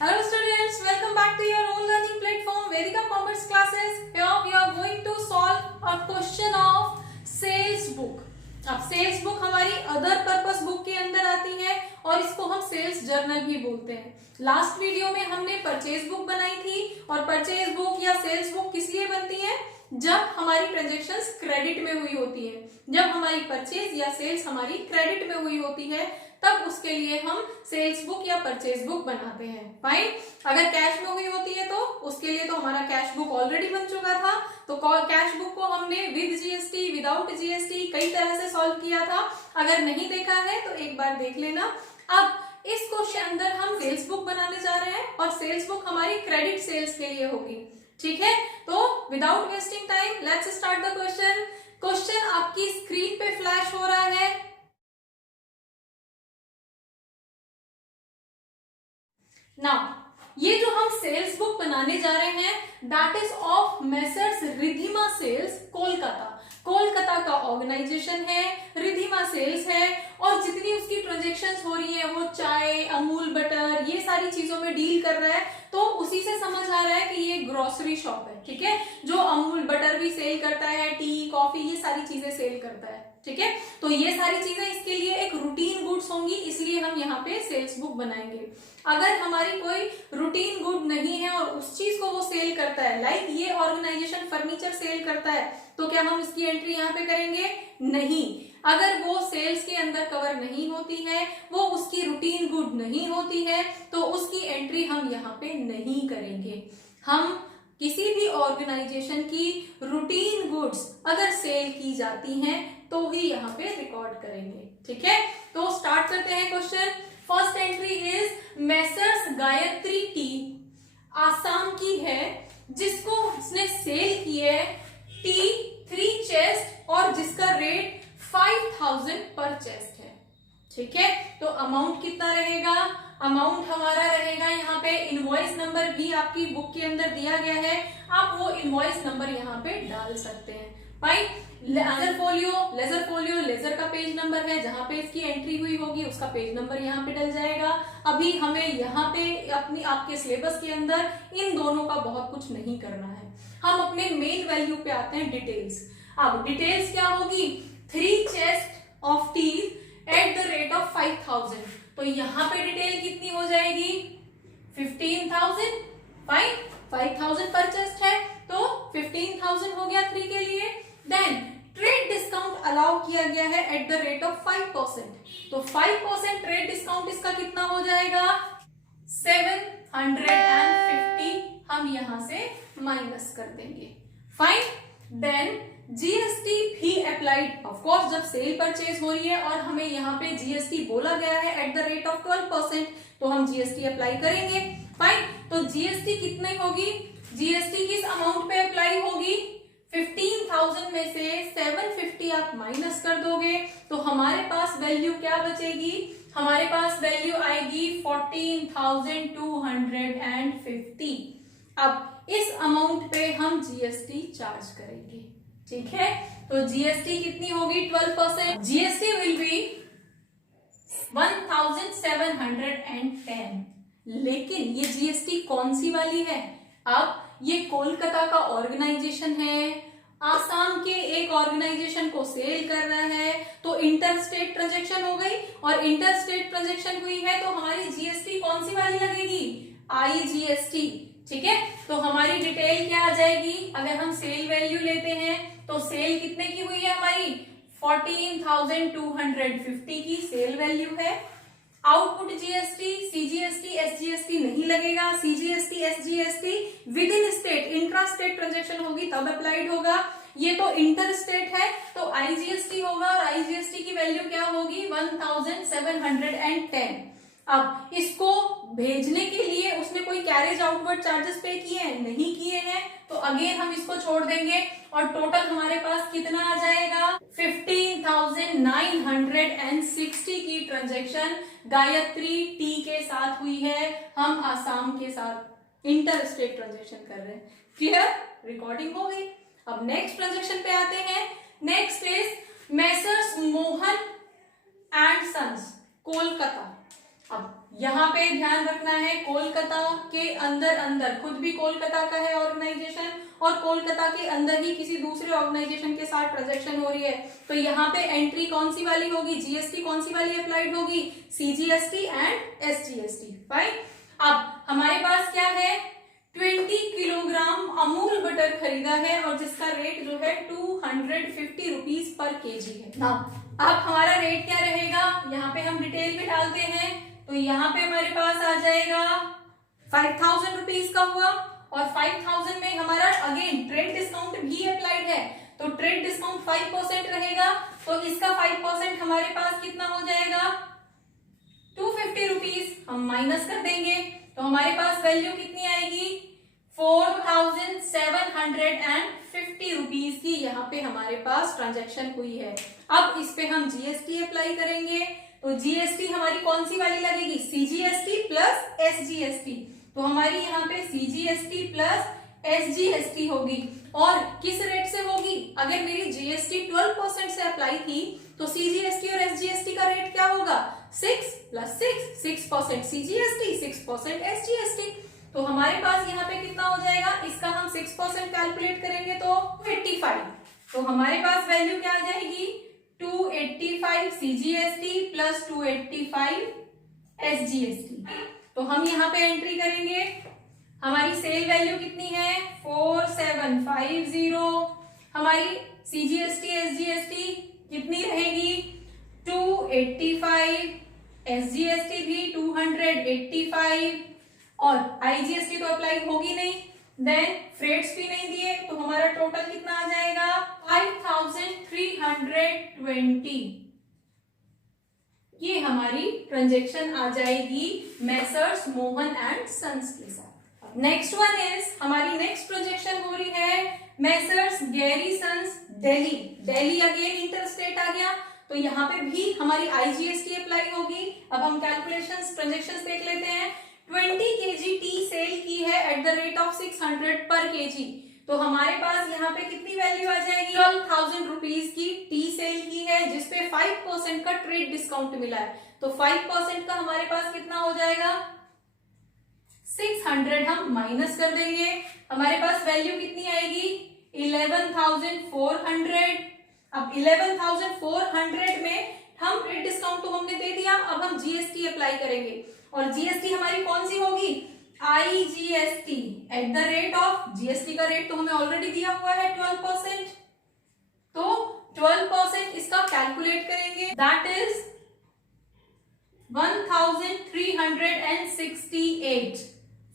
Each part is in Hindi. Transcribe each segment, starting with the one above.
Hello students, welcome back to your own learning platform Vedika Commerce classes. Here we are going to solve a question of sales book. अब सेल्स बुक हमारी अदर पर्पस बुक के अंदर आती है और इसको हम सेल्स जर्नल भी बोलते हैं। लास्ट वीडियो में हमने परचेज बुक बनाई थी और परचेज बुक या सेल्स बुक किस लिए बनती है? जब हमारी ट्रांजेक्शन्स क्रेडिट में हुई होती है, जब हमारी परचेज या सेल्स हमारी क्रेडिट में हुई होती है तब उसके लिए हम सेल्स बुक या परचेज बुक बनाते हैं। फाइन। अगर कैश में हुई होती है तो उसके लिए तो हमारा कैश बुक ऑलरेडी बन चुका था, तो कैश बुक को हमने विद जीएसटी, विदाउट जीएसटी कई तरह से सॉल्व किया था। अगर नहीं देखा है तो एक बार देख लेना। अब इस क्वेश्चन अंदर हम सेल्स बुक बनाने जा रहे हैं और सेल्स बुक हमारी क्रेडिट सेल्स के लिए होगी। ठीक है, तो without wasting time let's start the question. Question आपकी स्क्रीन पे फ्लैश हो रहा है। नाउ ये जो हम सेल्स बुक बनाने जा रहे हैं that is of Messrs Ridhima sales Kolkata. Kolkata का ऑर्गेनाइजेशन है, रिधिमा सेल्स है और जितनी उसकी ट्रांजेक्शन्स हो रही है वो चाय, अमूल बटर ये सारी चीजों में डील कर रहा है, तो उसी से समझ आ रहा है कि ये ग्रोसरी शॉप है। ठीक है, जो अमूल बटर भी सेल करता है, टी, कॉफी ये सारी चीजें सेल करता है। ठीक है, तो ये सारी चीजें इसके लिए एक रूटीन गुड्स होंगी, इसलिए हम यहाँ पे सेल्स बुक बनाएंगे। अगर हमारी कोई रूटीन गुड नहीं है और उस चीज को वो सेल करता है, लाइक ये ऑर्गेनाइजेशन फर्नीचर सेल करता है, तो क्या हम इसकी एंट्री यहाँ पे करेंगे? नहीं। अगर वो सेल्स के अंदर कवर नहीं होती है, वो उसकी रूटीन गुड नहीं होती है, तो उसकी एंट्री हम यहाँ पे नहीं करेंगे। हम किसी भी ऑर्गेनाइजेशन की रूटीन गुड्स अगर सेल की जाती हैं तो ही यहाँ पे रिकॉर्ड करेंगे। ठीक है, तो स्टार्ट करते हैं question. First entry is messrs Gayatri T, Assam की है, जिसको उसने सेल किया है टी 3 चेस्ट और जिसका रेट 5000 पर चेस्ट है। ठीक है, तो अमाउंट कितना रहेगा? अमाउंट हमारा रहेगा यहाँ पे, इनवॉइस नंबर भी आपकी बुक के अंदर दिया गया है, आप वो इनवॉइस नंबर यहाँ पे डाल सकते हैं। फाइन। लेजर फोलियो लेजर का पेज नंबर है, जहां पे इसकी एंट्री हुई होगी उसका पेज नंबर यहाँ पे डल जाएगा। अभी हमें यहाँ पे अपनी आपके सिलेबस के अंदर इन दोनों का बहुत कुछ नहीं करना है, हम अपने मेन वैल्यू पे आते हैं, डिटेल्स। अब डिटेल्स क्या होगी? 3 chest of T at the rate of 5000, तो यहाँ पे डिटेल कितनी हो जाएगी? 15000। फाइन, 5000 पर चेस्ट है तो 15000 हो गया 3 के लिए। देन ट्रेड डिस्काउंट अलाउ किया गया है एट द रेट ऑफ 5%, तो 5% ट्रेड डिस्काउंट इसका कितना हो जाएगा? 750 हम यहां से माइनस कर देंगे। फाइन। देन जीएसटी भी अप्लाइड। ऑफ कोर्स जब सेल परचेज हो रही है और हमें यहाँ पे जीएसटी बोला गया है एट द रेट ऑफ 12%, तो हम जीएसटी अप्लाई करेंगे। फाइन, तो जीएसटी कितनी होगी? जीएसटी किस अमाउंट पे अप्लाई होगी? 15000 में से 750 आप माइनस कर दोगे तो हमारे पास वैल्यू क्या बचेगी? हमारे पास वैल्यू आएगी 14250। अब इस अमाउंट पे हम जीएसटी चार्ज करेंगे। ठीक है, तो जीएसटी कितनी होगी? 12%। GST will be 1710। लेकिन ये जीएसटी कौन सी वाली है? अब ये कोलकाता का ऑर्गेनाइजेशन है, आसाम के एक ऑर्गेनाइजेशन को सेल कर रहा है, तो इंटर स्टेट ट्रांजेक्शन हो गई और इंटर स्टेट ट्रांजेक्शन हुई है तो हमारी जीएसटी कौन सी वाली लगेगी? आईजीएसटी। ठीक है, तो हमारी डिटेल क्या आ जाएगी? अगर हम सेल वैल्यू लेते हैं तो सेल कितने की हुई है हमारी? 14250 की सेल वैल्यू है। आउटपुट जीएसटी, सीजीएसटी, एसजीएसटी नहीं लगेगा। CGST, SGST with in state, intra state transaction होगी तब अप्लाइड होगा। ये तो इंटर स्टेट है तो आईजीएसटी होगा और आईजीएसटी की वैल्यू क्या होगी? 1710। अब इसको भेजने के लिए उसने कोई कैरेज आउटवर्ड चार्जेस पे किए हैं? नहीं किए हैं, तो अगेन हम इसको छोड़ देंगे और टोटल हमारे पास कितना आ जाएगा? 15960 की ट्रांजेक्शन गायत्री टी के साथ हुई है, हम आसाम के साथ इंटर स्टेट ट्रांजेक्शन कर रहे हैं। क्लियर? रिकॉर्डिंग हो गई। अब नेक्स्ट ट्रांजेक्शन पे आते हैं। Next is Messrs Mohan and sons Kolkata. अब यहाँ पे ध्यान रखना है कोलकाता के अंदर अंदर, खुद भी कोलकाता का है ऑर्गेनाइजेशन और कोलकाता के अंदर ही किसी दूसरे ऑर्गेनाइजेशन के साथ ट्रांजैक्शन हो रही है, तो यहाँ पे एंट्री कौन सी वाली होगी, जीएसटी कौन सी वाली अप्लाइड होगी, सीजीएसटी एंड एसजीएसटी। फाइन। अब हमारे पास क्या है, 20 किलोग्राम अमूल बटर खरीदा है और जिसका रेट जो है 250 रुपीज पर केजी है ना। अब हमारा रेट क्या रहेगा, यहाँ पे हम डिटेल में डालते हैं, तो यहाँ पे हमारे पास आ जाएगा 5000 रुपीज का हुआ और 5000 में हमारा अगेन ट्रेड डिस्काउंट भी अप्लाइड है, तो ट्रेड डिस्काउंट 5% रहेगा, तो इसका 5% हमारे पास कितना हो जाएगा, 250 रुपीज हम माइनस कर देंगे, तो हमारे पास वैल्यू कितनी आएगी, 4750 रुपीज की यहाँ पे हमारे पास ट्रांजैक्शन हुई है। अब इस पे हम जीएसटी अप्लाई करेंगे, तो जीएसटी हमारी कौन सी वाली लगेगी, सीजीएसटी प्लस एसजीएसटी, तो हमारी यहाँ पे सीजीएसटी प्लस एसजीएसटी होगी और किस रेट से होगी, अगर मेरी जीएसटी 12% से अप्लाई थी तो सीजीएसटी और एसजीएसटी का रेट क्या होगा, 6 + 6% सीजीएसटी 6% एसजीएसटी, तो हमारे पास यहाँ पे कितना हो जाएगा, इसका हम 6% कैलकुलेट करेंगे तो 85, तो हमारे पास वैल्यू क्या आ जाएगी, 285 सीजीएसटी प्लस 285 एसजीएसटी, तो हम यहाँ पे एंट्री करेंगे, हमारी सेल वैल्यू कितनी है 4750, हमारी सीजीएसटी एसजीएसटी कितनी रहेगी 285, एसजीएसटी भी 285 और आईजीएसटी तो अप्लाई होगी नहीं, देन फ्रेट्स भी नहीं दिए, तो हमारा टोटल कितना आ जाएगा 5320, ये हमारी ट्रांजैक्शन आ जाएगी मैसर्स मोहन एंड सन्स के साथ। नेक्स्ट वन इज, हमारी नेक्स्ट ट्रांजैक्शन हो रही है messrs Gary sons Delhi, Delhi again interstate आ गया, तो यहाँ पे भी हमारी आईजीएसटी अप्लाई होगी। अब हम कैलकुलेशंस ट्रांजैक्शंस देख लेते हैं। 20 केजी टी सेल की है एट द रेट ऑफ 600 पर केजी, तो हमारे पास यहाँ पे कितनी वैल्यू आ जाएगी, 12,000 रुपीज की टी सेल की है जिसपे 5% का ट्रेड डिस्काउंट मिला है, तो 5% का हमारे पास कितना हो जाएगा 600, हम माइनस कर देंगे, हमारे पास वैल्यू कितनी आएगी 11,400। अब 11,400 में हम ट्रेड डिस्काउंट तो हमने दे दिया, अब हम जीएसटी अप्लाई करेंगे और जीएसटी हमारी कौन सी होगी, IGST at the rate of, GST का रेट तो हमें ऑलरेडी दिया हुआ है 12%, तो 12% इसका कैलकुलेट करेंगे, दैट इज 1368।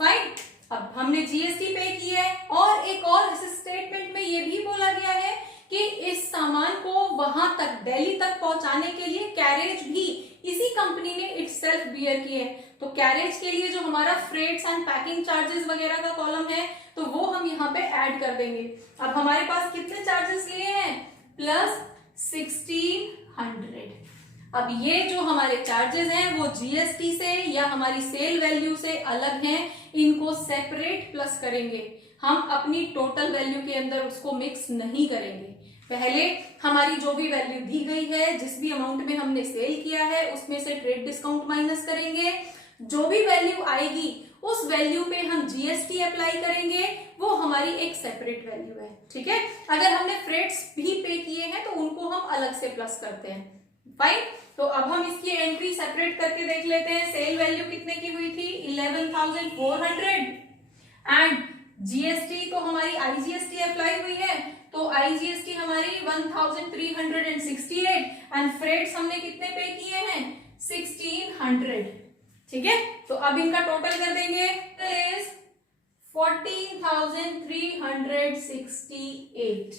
फाइन। अब हमने जीएसटी पे की है और एक और इस स्टेटमेंट में ये भी बोला गया है कि इस सामान को वहां तक दिल्ली तक पहुंचाने के लिए कैरेज भी इसी कंपनी ने इटसेल्फ बियर किए हैं, तो कैरेज के लिए जो हमारा फ्रेट्स एंड पैकिंग चार्जेस वगैरह का कॉलम है तो वो हम यहाँ पे ऐड कर देंगे। अब हमारे पास कितने चार्जेस लिए हैं, +1600। अब ये जो हमारे चार्जेस हैं वो जीएसटी से या हमारी सेल वैल्यू से अलग हैं, इनको सेपरेट प्लस करेंगे, हम अपनी टोटल वैल्यू के अंदर उसको मिक्स नहीं करेंगे। पहले हमारी जो भी वैल्यू दी गई है, जिस भी अमाउंट में हमने सेल किया है उसमें से ट्रेड डिस्काउंट माइनस करेंगे, जो भी वैल्यू आएगी उस वैल्यू पे हम जीएसटी अप्लाई करेंगे, वो हमारी एक सेपरेट वैल्यू है। ठीक है, अगर हमने फ्रेट्स भी पे किए हैं तो उनको हम अलग से प्लस करते हैं। फाइन, तो अब हम इसकी एंट्री सेपरेट करके देख लेते हैं। सेल वैल्यू कितने की हुई थी 11,400 एंड जीएसटी तो हमारी आईजीएसटी अप्लाई हुई है, तो आईजीएसटी हमारी 1368 एंड फ्रेट्स हमने कितने पे किए हैं 1600। ठीक है, तो अब इनका टोटल कर देंगे, इज 14,368।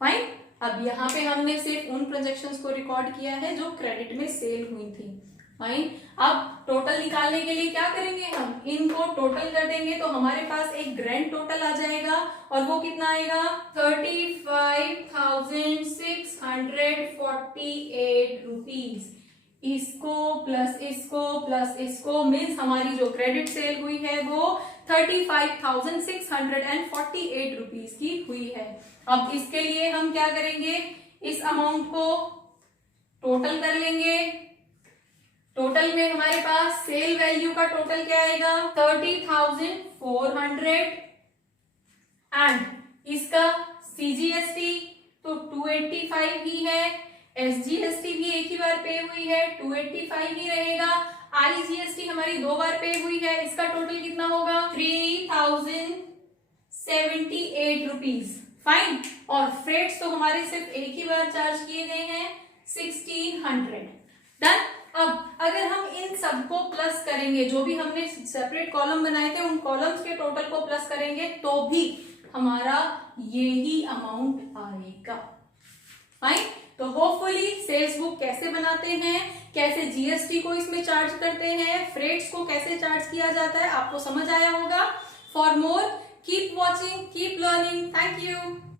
फाइन। अब यहाँ पे हमने सिर्फ उन ट्रांजैक्शंस को रिकॉर्ड किया है जो क्रेडिट में सेल हुई थी। फाइन। अब टोटल निकालने के लिए क्या करेंगे, हम इनको टोटल कर देंगे तो हमारे पास एक ग्रैंड टोटल आ जाएगा और वो कितना आएगा 35,648 रुपीज। इसको प्लस इसको मीन्स हमारी जो क्रेडिट सेल हुई है वो 35,648 रुपीज की हुई है। अब इसके लिए हम क्या करेंगे, इस अमाउंट को टोटल कर लेंगे। टोटल में हमारे पास सेल आपका टोटल क्या आएगा 30,400 एंड इसका सीजीएसटी तो 285 ही है, एसजीएसटी भी एक ही बार पे हुई है 285 ही रहेगा, आईजीएसटी हमारी 2 बार पे हुई है, इसका टोटल कितना होगा 3078 रुपीज। फाइन। और फ्रेट्स तो हमारे सिर्फ एक ही बार चार्ज किए गए हैं 1600। डन। अब अगर हम इन सबको प्लस करेंगे, जो भी हमने सेपरेट कॉलम बनाए थे उन कॉलम्स के टोटल को प्लस करेंगे तो भी हमारा यही अमाउंट आएगा। फाइन। तो होपफुली सेल्स बुक कैसे बनाते हैं, कैसे जीएसटी को इसमें चार्ज करते हैं, फ्रेट्स को कैसे चार्ज किया जाता है, आपको समझ आया होगा। For more keep watching, keep learning. Thank you.